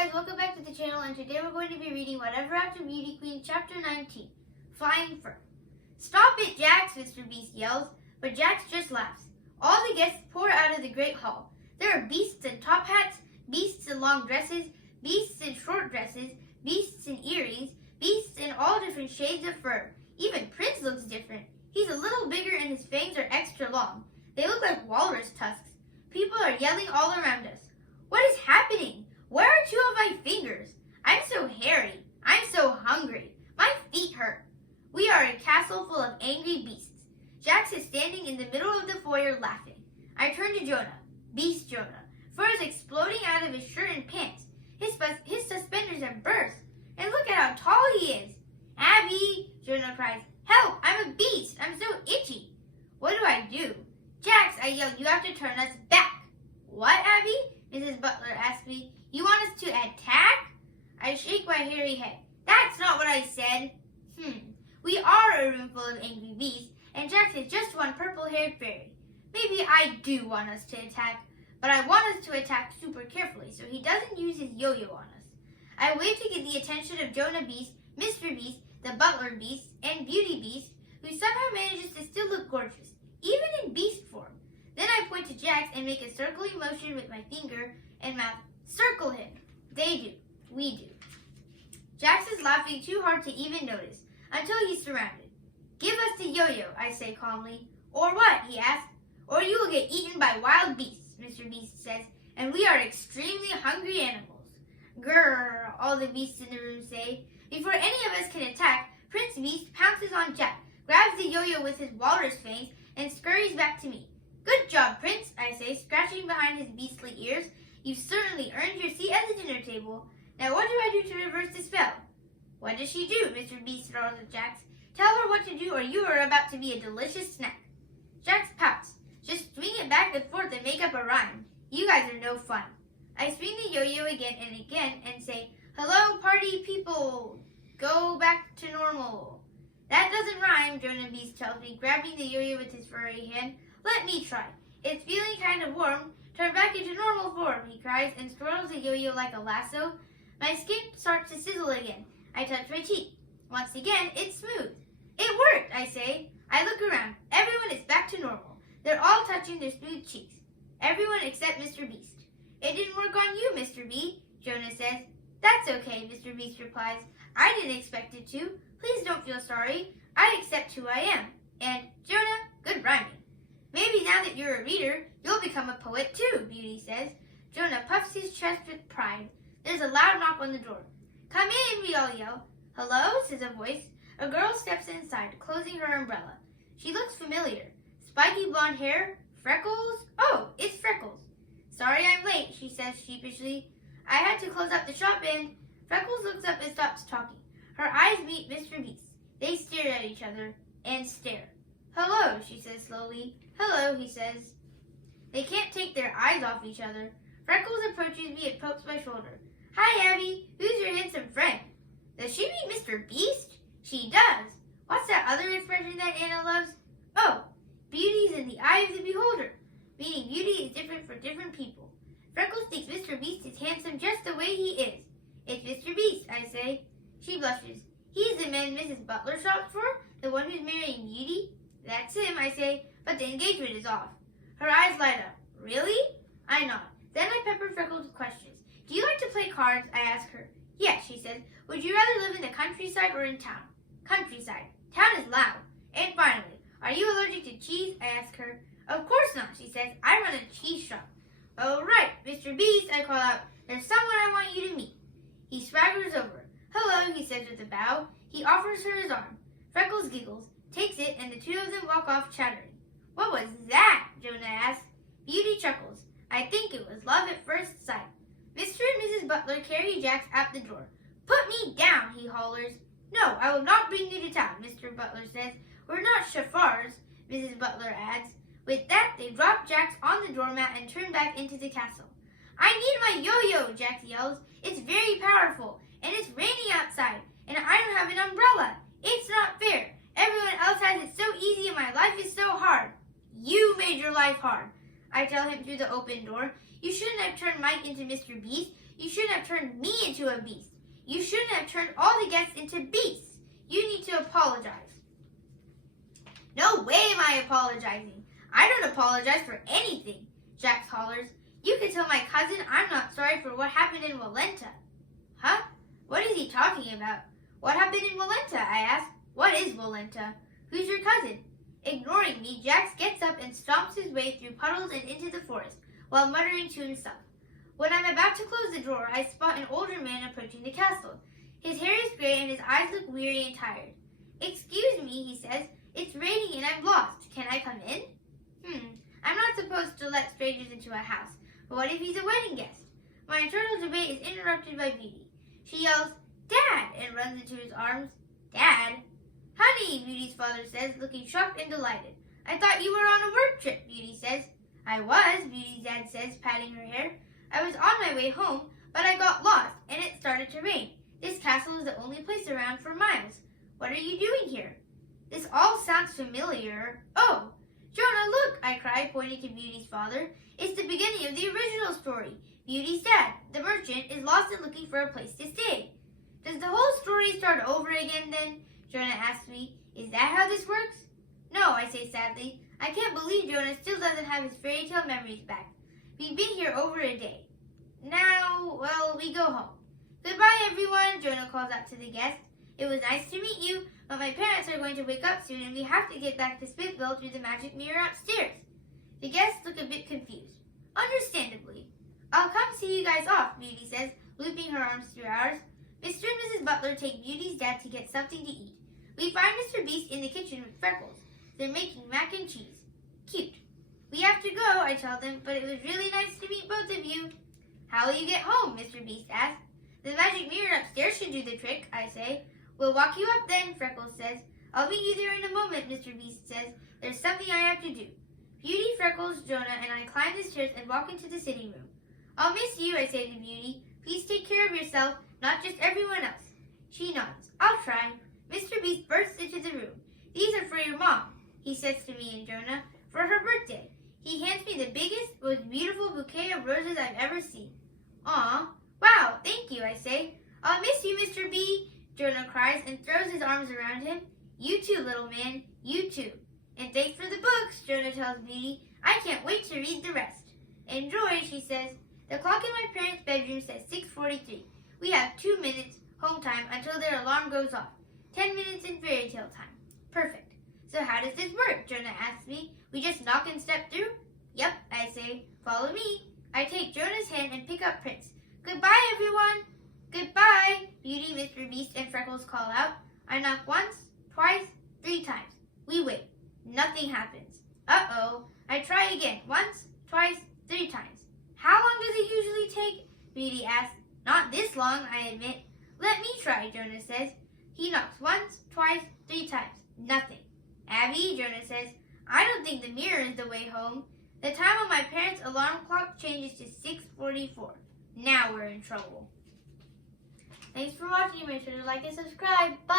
guys, welcome back to the channel, and today we're going to be reading Whatever After Beauty Queen Chapter 19, Flying Fur. Stop it, Jax, Mr. Beast yells, but Jax just laughs. All the guests pour out of the great hall. There are beasts in top hats, beasts in long dresses, beasts in short dresses, beasts in earrings, beasts in all different shades of fur. Even Prince looks different. He's a little bigger and his fangs are extra long. They look like walrus tusks. People are yelling all around us. What is happening? Where are two of my fingers? I'm so hairy. I'm so hungry. My feet hurt. We are a castle full of angry beasts. Jax is standing in the middle of the foyer laughing. I turn to Jonah. Beast Jonah. Fur is exploding out of his shirt and pants. His suspenders have burst. And look at how tall he is. Abby, Jonah cries. Help, I'm a beast. I'm so itchy. What do I do? Jax, I yell, you have to turn us back. What, Abby? Mrs. Butler asks me. You want us to attack? I shake my hairy head. That's not what I said. We are a room full of angry beasts, and Jax is just one purple-haired fairy. Maybe I do want us to attack, but I want us to attack super carefully so he doesn't use his yo-yo on us. I wave to get the attention of Jonah Beast, Mr. Beast, the Butler Beast, and Beauty Beast, who somehow manages to still look gorgeous, even in beast form. Then I point to Jax and make a circling motion with my finger and mouth. Circle him. They do. We do. Jax is laughing too hard to even notice, until he's surrounded. Give us the yo-yo, I say calmly. Or what, he asks. Or you will get eaten by wild beasts, Mr. Beast says, and we are extremely hungry animals. Grrr, all the beasts in the room say. Before any of us can attack, Prince Beast pounces on Jax, grabs the yo-yo with his walrus fangs, and scurries back to me. Good job, Prince, I say, scratching behind his beastly ears. You've certainly earned your seat at the dinner table. Now what do I do to reverse the spell? What does she do? Mr. Beast snarls at Jax. Tell her what to do or you are about to be a delicious snack. Jax pouts. Just swing it back and forth and make up a rhyme. You guys are no fun. I swing the yo-yo again and say, hello, party people. Go back to normal. That doesn't rhyme, Jonah Beast tells me, grabbing the yo-yo with his furry hand. Let me try. It's feeling kind of warm. Turn back into normal form, he cries, and twirls the yo-yo like a lasso. My skin starts to sizzle again. I touch my cheek. Once again, it's smooth. It worked, I say. I look around. Everyone is back to normal. They're all touching their smooth cheeks. Everyone except Mr. Beast. It didn't work on you, Mr. B, Jonah says. That's okay, Mr. Beast replies. I didn't expect it to. Please don't feel sorry. I accept who I am. And, Jonah, good rhyming. Maybe now that you're a reader, you'll become a poet too, Beauty says. Jonah puffs his chest with pride. There's a loud knock on the door. Come in, we all yell. Hello, says a voice. A girl steps inside, closing her umbrella. She looks familiar. Spiky blonde hair? Freckles? Oh, it's Freckles. Sorry I'm late, she says sheepishly. I had to close up the shop and... Freckles looks up and stops talking. Her eyes meet Mr. Beast. They stare at each other and stare. Hello, she says slowly. Hello, he says. They can't take their eyes off each other. Freckles approaches me and pokes my shoulder. Hi, Abby. Who's your handsome friend? Does she mean Mr. Beast? She does. What's that other expression that Anna loves? Oh, beauty's in the eye of the beholder, meaning beauty is different for different people. Freckles thinks Mr. Beast is handsome just the way he is. It's Mr. Beast, I say. She blushes. He's the man Mrs. Butler shops for, the one who's marrying Beauty? That's him, I say, but the engagement is off. Her eyes light up. Really? I nod. Then I pepper Freckles with questions. Do you like to play cards? I ask her. Yes, she says. Would you rather live in the countryside or in town? Countryside. Town is loud. And finally, are you allergic to cheese? I ask her. Of course not, she says. I run a cheese shop. Oh, right, Mr. Beast, I call out. There's someone I want you to meet. He swaggers over. Hello, he says with a bow. He offers her his arm. Freckles giggles, takes it, and the two of them walk off chattering. What was that? Jonah asks. Beauty chuckles. I think it was love at first sight. Mr. and Mrs. Butler carry Jax out the door. Put me down, he hollers. No, I will not bring you to town, Mr. Butler says. We're not shafars, Mrs. Butler adds. With that, they drop Jax on the doormat and turn back into the castle. I need my yo-yo, Jax yells. It's very powerful, and it's raining outside, and I don't have an umbrella. It's not fair. Everyone else has it so easy and my life is so hard. You made your life hard, I tell him through the open door. You shouldn't have turned Mike into Mr. Beast. You shouldn't have turned me into a beast. You shouldn't have turned all the guests into beasts. You need to apologize. No way am I apologizing. I don't apologize for anything, Jax hollers. You can tell my cousin I'm not sorry for what happened in Walenta. Huh? What is he talking about? What happened in Walenta? I ask. What is Walenta? Who's your cousin? Ignoring me, Jax gets up and stomps his way through puddles and into the forest, while muttering to himself. When I'm about to close the door, I spot an older man approaching the castle. His hair is gray and his eyes look weary and tired. Excuse me, he says. It's raining and I'm lost. Can I come in? I'm not supposed to let strangers into a house, but what if he's a wedding guest? My internal debate is interrupted by Beauty. She yells, Dad, and runs into his arms. Dad? Honey, Beauty's father says, looking shocked and delighted. I thought you were on a work trip, Beauty says. I was, Beauty's dad says, patting her hair. I was on my way home, but I got lost, and it started to rain. This castle is the only place around for miles. What are you doing here? This all sounds familiar. Oh, Jonah, look, I cry, pointing to Beauty's father. It's the beginning of the original story. Beauty's dad, the merchant, is lost and looking for a place to stay. Does the whole story start over again then? Jonah asks me. Is that how this works? No, I say sadly. I can't believe Jonah still doesn't have his fairy tale memories back. We've been here over a day. Now, well, we go home. Goodbye, everyone, Jonah calls out to the guests. It was nice to meet you, but my parents are going to wake up soon and we have to get back to Smithville through the magic mirror upstairs. The guests look a bit confused. Understandably. I'll come see you guys off, Beauty says, looping her arms through ours. Mr. and Mrs. Butler take Beauty's dad to get something to eat. We find Mr. Beast in the kitchen with Freckles. They're making mac and cheese. Cute. We have to go, I tell them, but it was really nice to meet both of you. How will you get home? Mr. Beast asks. The magic mirror upstairs should do the trick, I say. We'll walk you up then, Freckles says. I'll meet you there in a moment, Mr. Beast says. There's something I have to do. Beauty, Freckles, Jonah, and I climb the stairs and walk into the sitting room. I'll miss you, I say to Beauty. Please take care of yourself, not just everyone else. She nods. I'll try. Mr. Beast bursts into the room. These are for your mom, he says to me and Jonah, for her birthday. He hands me the biggest, most beautiful bouquet of roses I've ever seen. Aw, wow, thank you, I say. I'll miss you, Mr. B, Jonah cries and throws his arms around him. You too, little man, you too. And thanks for the books, Jonah tells Beauty. I can't wait to read the rest. Enjoy, she says. The clock in my parents' bedroom says 6:43. We have 2 minutes, home time, until their alarm goes off. 10 minutes in fairy tale time. Perfect. So how does this work? Jonah asks me. We just knock and step through? Yep, I say. Follow me. I take Jonah's hand and pick up Prince. Goodbye, everyone. Goodbye, Beauty, Mr. Beast, and Freckles call out. I knock once, twice, 3 times. We wait. Nothing happens. Uh-oh. I try again. Once, twice, 3 times. How long does it usually take? Beauty asks. Not this long, I admit. Let me try, Jonah says. He knocks once, twice, 3 times. Nothing. Abby, Jonah says, I don't think the mirror is the way home. The time on my parents' alarm clock changes to 6:44. Now we're in trouble. Thanks for watching. Make sure to like and subscribe. Bye!